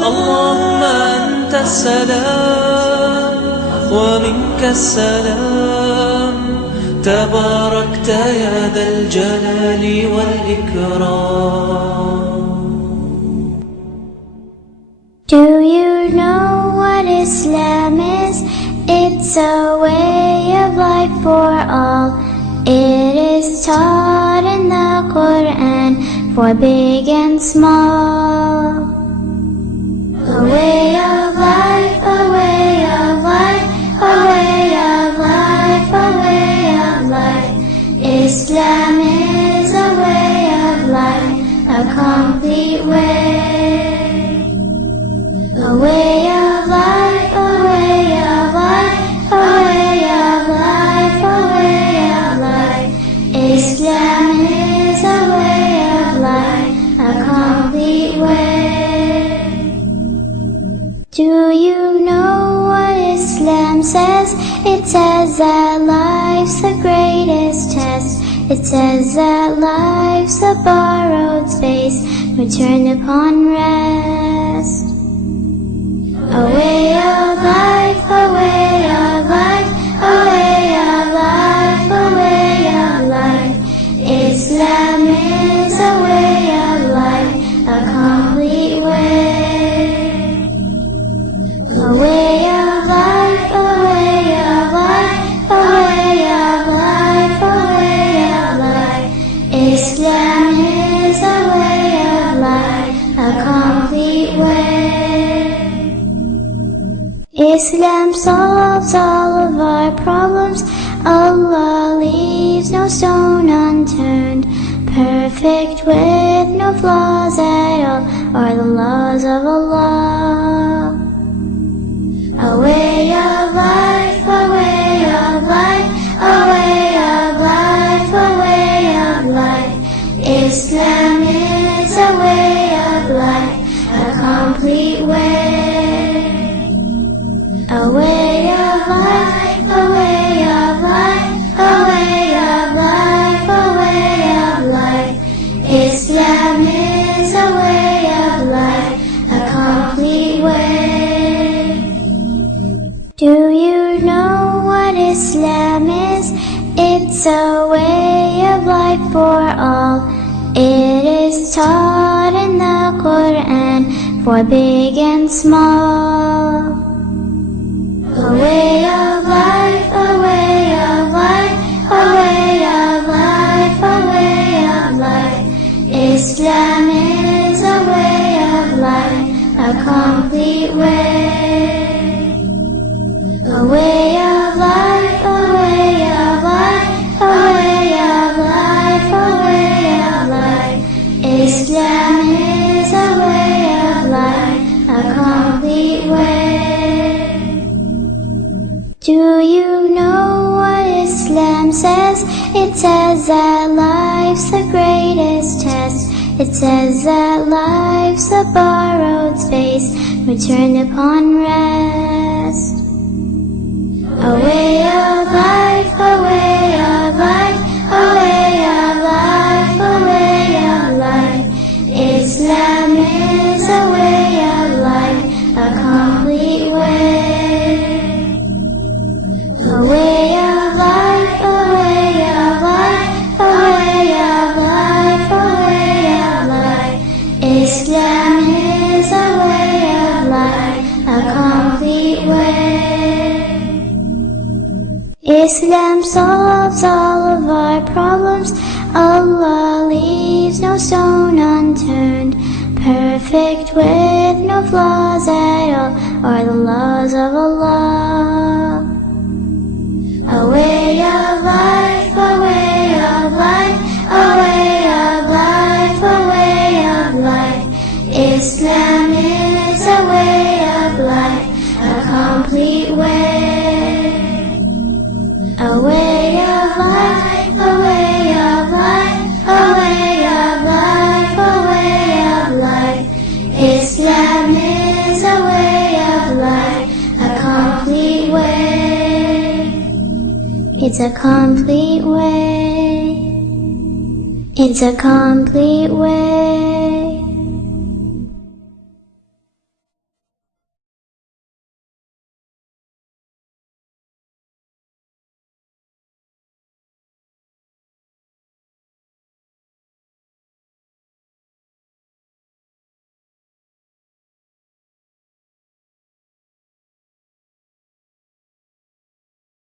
اللهم أنت السلام ومنك السلام تباركت يا ذا الجلال والإكرام. Do you know what Islam is? It's a way of life for all. It is taught in the Quran for big and small. A way of life, a way of life, a way of life, a way of life. Islam is a way of life, a complete way. A way of life, a way of life, a way of life, a way of life. Islam is a way of life, a complete way. Do you know what Islam says? It says that life's the greatest test. It says that life's a borrowed space, returned upon rest. A way of life, a way of life, a way of life, a way of life. Islam is a way of life, a complete way. A way of life, a way of life, a way of life, a way of life. Islam is a way of life, a complete way. Islam solves all of our problems. Allah leaves no stone unturned. Perfect with no flaws at all, are the laws of Allah. A way of life, a way of life, a way of life, a way of life. Islam is a way of life, a complete way. A way of life, a way of life, a way of life, a way of life. Islam is a way of life, a complete way. Do you know what Islam is? It's a way of life for all. It is taught in the Quran for big and small. A way of life, a way of life, a way of life, a way of life. Islam is a way of life, a complete way. A way of life, a way of life, a way of life, a way of life. Islam is a way of life, a complete way. Do you know what Islam says? It says that life's the greatest test. It says that life's a borrowed space, returned upon rest. A way of life, a way of life, a way of life, a way of life. Islam is a way of life, a complete way. A way of life, a way of life, a way of life, a way of life. Islam is a way of life, a complete way. Islam solves all of our problems. Allah leaves no stone unturned. Perfect with no flaws at all, are the laws of Allah. A way of life, a way of life, a way of life, a way of life. Islam is a way of life, a complete way. A way of life, a way of life, a way of life, a way of life. Islam is a way of life, a complete way. It's a complete way. It's a complete way.